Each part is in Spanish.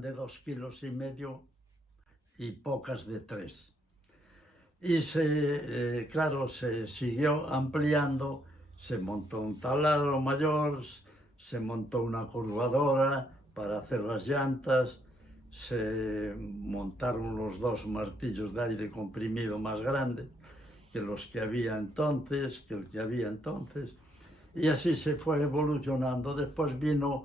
de 2,5 kilos y pocas de 3. Y claro, se siguió ampliando, se montó un taladro mayor, se montó una curvadora para hacer las llantas, se montaron los 2 martillos de aire comprimido más grandes que los que había entonces, y así se fue evolucionando. Después vino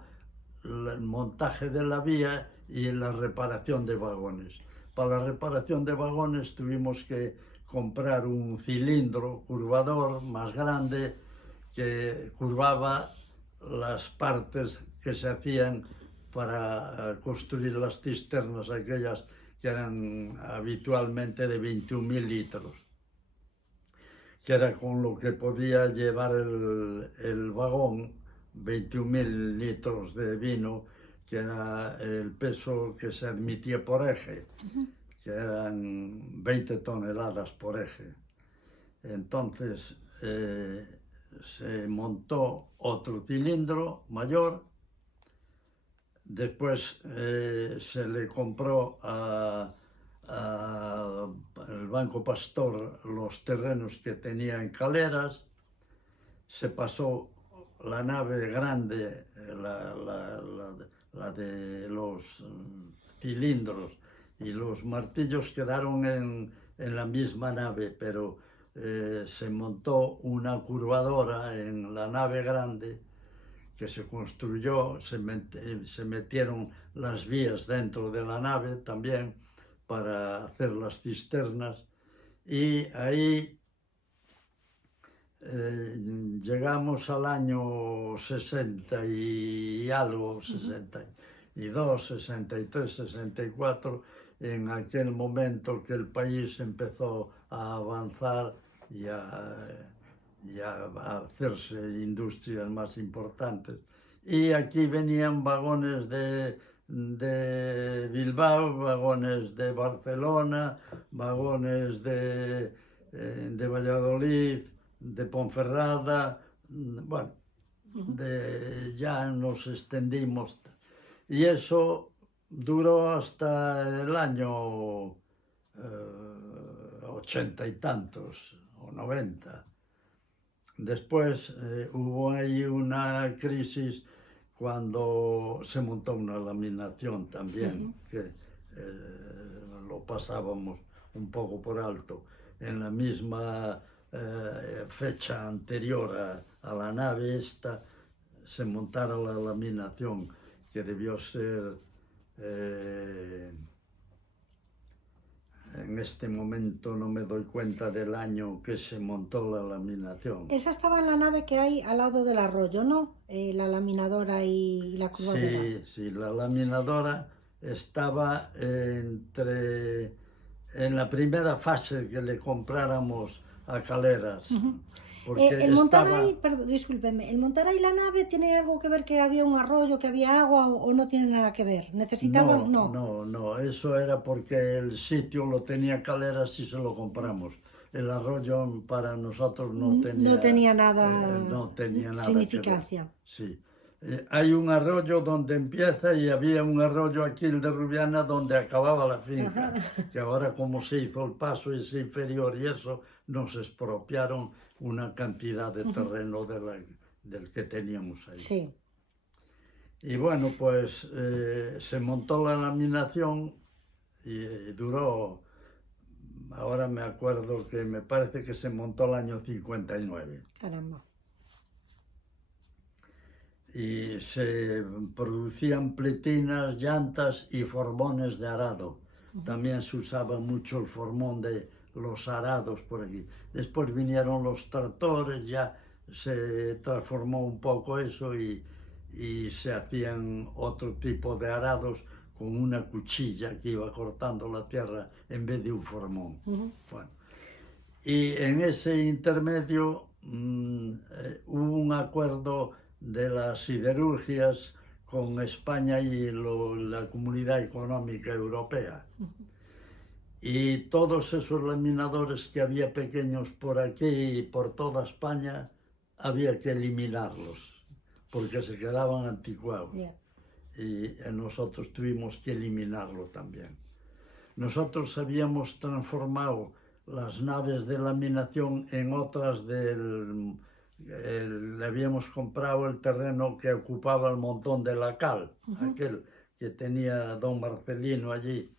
el montaje de la vía y la reparación de vagones. Para la reparación de vagones tuvimos que comprar un cilindro curvador más grande que curvaba las partes que se hacían para construir las cisternas, aquellas que eran habitualmente de 21.000 litros, que era con lo que podía llevar el vagón, 21.000 litros de vino, que era el peso que se admitía por eje, que eran 20 toneladas por eje. Entonces se montó otro cilindro mayor, después se le compró al Banco Pastor los terrenos que tenía en Caleras, se pasó la nave grande, la de los cilindros, y los martillos quedaron en la misma nave, pero se montó una curvadora en la nave grande que se construyó, se metieron las vías dentro de la nave también para hacer las cisternas, y ahí llegamos al año 60 y algo, 62, 63, 64, en aquel momento que el país empezó a avanzar y a hacerse industrias más importantes. Y aquí venían vagones de Bilbao, vagones de Barcelona, vagones de Valladolid, de Ponferrada, bueno, ya nos extendimos. Y eso duró hasta el año 80 y tantos, o 90. Después hubo ahí una crisis cuando se montó una laminación también, que lo pasábamos un poco por alto. En la misma fecha anterior a la nave esta, se montara la laminación, que debió ser en este momento no me doy cuenta del año que se montó la laminación. Esa estaba en la nave que hay al lado del arroyo, ¿no? La laminadora y la curvadora. Sí, la laminadora estaba en la primera fase que le compráramos a Caleras. El montar ahí, perdón, discúlpeme, el montar ahí la nave tiene algo que ver que había un arroyo, que había agua, o no tiene nada que ver. ¿Necesitaban? No, eso era porque el sitio lo tenía Caleras y se lo compramos. El arroyo para nosotros no tenía nada significancia. Que ver. Sí. Hay un arroyo donde empieza y había un arroyo aquí, el de Rubiana, donde acababa la finca, que ahora como se hizo el paso es inferior y eso, nos expropiaron una cantidad de terreno del que teníamos ahí. Sí. Y bueno, pues se montó la laminación y duró, ahora me acuerdo que me parece que se montó el año 59. Caramba. Y se producían pletinas, llantas y formones de arado. También se usaba mucho el formón de los arados por aquí. Después vinieron los tractores, ya se transformó un poco eso y se hacían otro tipo de arados con una cuchilla que iba cortando la tierra en vez de un formón. Bueno, y en ese intermedio hubo un acuerdo de las siderurgias con España y la Comunidad Económica Europea. Y todos esos laminadores que había pequeños por aquí y por toda España, había que eliminarlos, porque se quedaban anticuados. y nosotros tuvimos que eliminarlo también. Nosotros habíamos transformado las naves de laminación en otras le habíamos comprado el terreno que ocupaba el montón de la cal, aquel que tenía don Marcelino allí.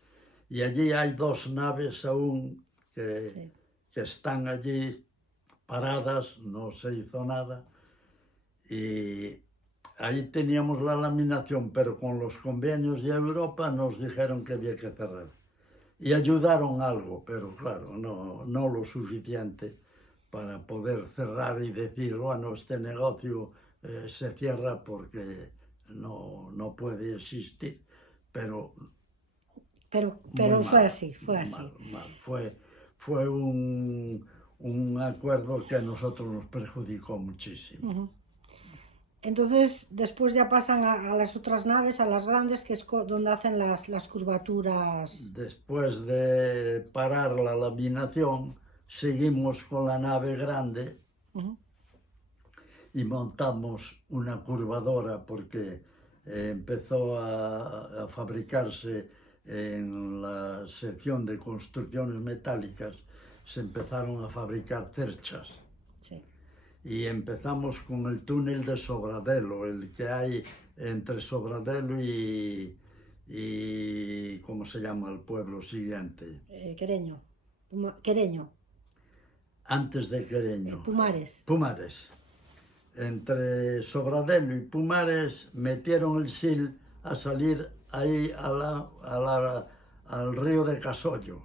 Y allí hay 2 naves aún que están allí paradas, no se hizo nada. Y ahí teníamos la laminación, pero con los convenios de Europa nos dijeron que había que cerrar. Y ayudaron algo, pero claro, no lo suficiente para poder cerrar y decir, bueno, este negocio se cierra porque no puede existir. Pero fue así, fue así. Mal. Fue un acuerdo que a nosotros nos perjudicó muchísimo. Entonces, después ya pasan a las otras naves, a las grandes, que es donde hacen las curvaturas. Después de parar la laminación, seguimos con la nave grande y montamos una curvadora porque empezó a fabricarse en la sección de construcciones metálicas, se empezaron a fabricar cerchas. Sí. Y empezamos con el túnel de Sobradelo, el que hay entre Sobradelo y ¿cómo se llama el pueblo siguiente? Quereño. Quereño. Antes de Quereño. Pumares. Pumares. Entre Sobradelo y Pumares metieron el SIL a salir ahí al río de Casollo.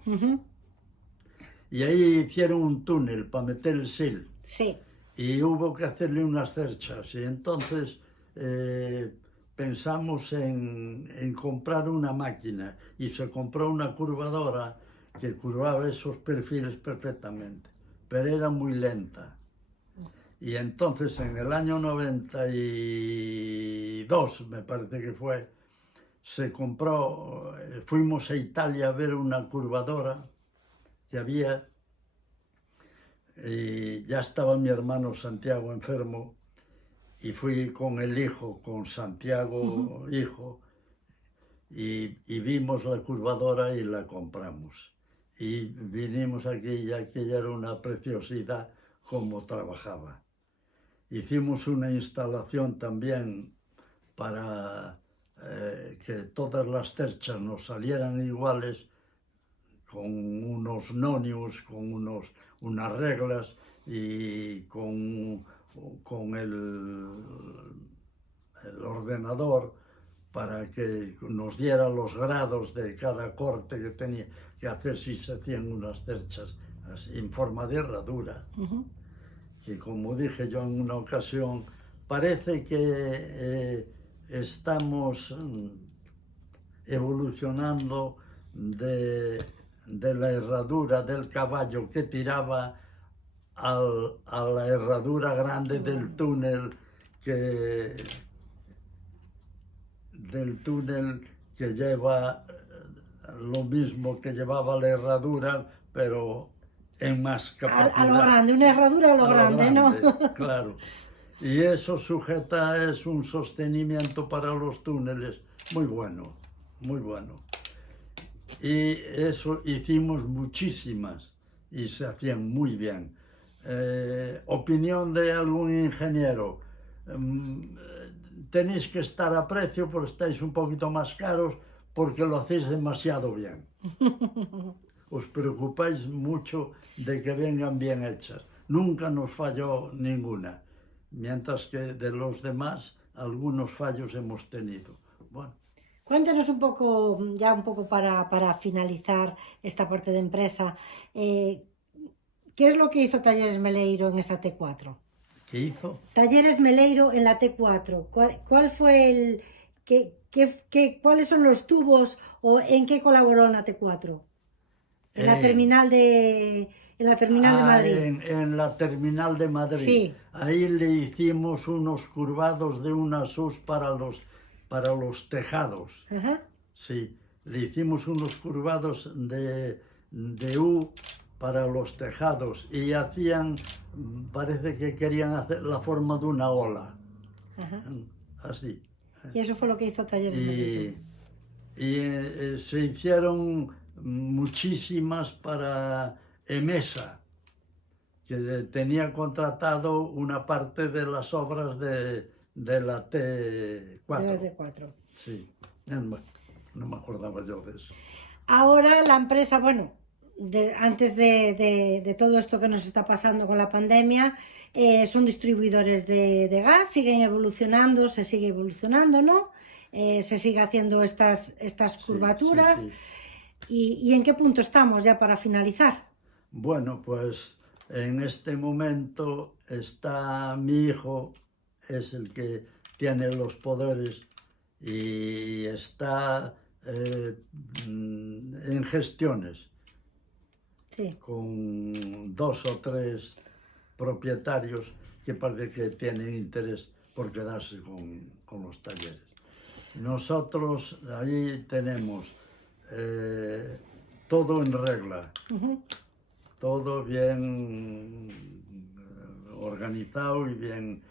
Y ahí hicieron un túnel para meter el SIL. Sí. Y hubo que hacerle unas cerchas. Y entonces pensamos en comprar una máquina. Y se compró una curvadora que curvaba esos perfiles perfectamente. Pero era muy lenta. Y entonces en el año 92, me parece que fue, se compró, fuimos a Italia a ver una curvadora que había, y ya estaba mi hermano Santiago enfermo, y fui con el hijo, con Santiago hijo, y vimos la curvadora y la compramos. Y vinimos aquí y aquella era una preciosidad como trabajaba. Hicimos una instalación también para que todas las cerchas nos salieran iguales, con unos nonios, con unas reglas y con el ordenador para que nos diera los grados de cada corte que tenía que hacer si se hacían unas cerchas así, en forma de herradura. Que como dije yo en una ocasión, parece que estamos evolucionando de la herradura del caballo que tiraba a la herradura grande del túnel que lleva lo mismo que llevaba la herradura, pero en más capacidad. A lo grande, una herradura a lo grande, ¿no? Claro. Y eso sujeta, es un sostenimiento para los túneles muy bueno, muy bueno. Y eso hicimos muchísimas y se hacían muy bien. Opinión de algún ingeniero, tenéis que estar a precio porque estáis un poquito más caros porque lo hacéis demasiado bien. Os preocupáis mucho de que vengan bien hechas. Nunca nos falló ninguna, mientras que de los demás algunos fallos hemos tenido. Bueno. Cuéntanos un poco, ya un poco para finalizar esta parte de empresa, ¿qué es lo que hizo Talleres Meleiro en esa T4? ¿Qué hizo? Talleres Meleiro en la T4. ¿Cuál fue cuáles son los tubos o en qué colaboró en la T4? En la terminal de Madrid. En la terminal de Madrid. Sí. Ahí le hicimos unos curvados de unas US para los tejados. Sí, le hicimos unos curvados de U para los tejados y parece que querían hacer la forma de una ola. Así. Y eso fue lo que hizo Talleres Melito. Y se hicieron muchísimas para EMESA, que tenía contratado una parte de las obras de la T4. De la T4. Sí, no me acordaba yo de eso. Ahora la empresa, bueno, antes de todo esto que nos está pasando con la pandemia, son distribuidores de gas, siguen evolucionando, se sigue evolucionando, ¿no? Se sigue haciendo estas curvaturas. Sí. ¿Y en qué punto estamos ya para finalizar? Bueno, pues en este momento está mi hijo, es el que tiene los poderes y está en gestiones, sí, con 2 o 3 propietarios que parece que tienen interés por quedarse con los talleres. Nosotros ahí tenemos todo en regla, todo bien organizado y bien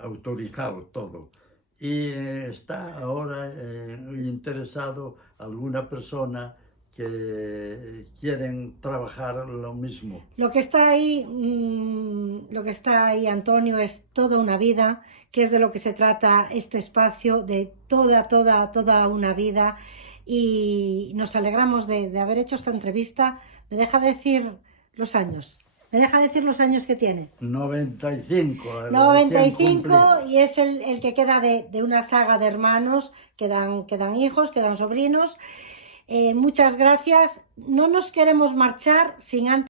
autorizado todo. Y está ahora interesado alguna persona que quieren trabajar lo mismo. Lo que está ahí, Antonio, es toda una vida, que es de lo que se trata este espacio, de toda una vida. Y nos alegramos de haber hecho esta entrevista. ¿Me deja decir los años? ¿Me deja decir los años que tiene? 95. 95, y es el que queda de una saga de hermanos, quedan hijos, quedan sobrinos. Muchas gracias. No nos queremos marchar sin antes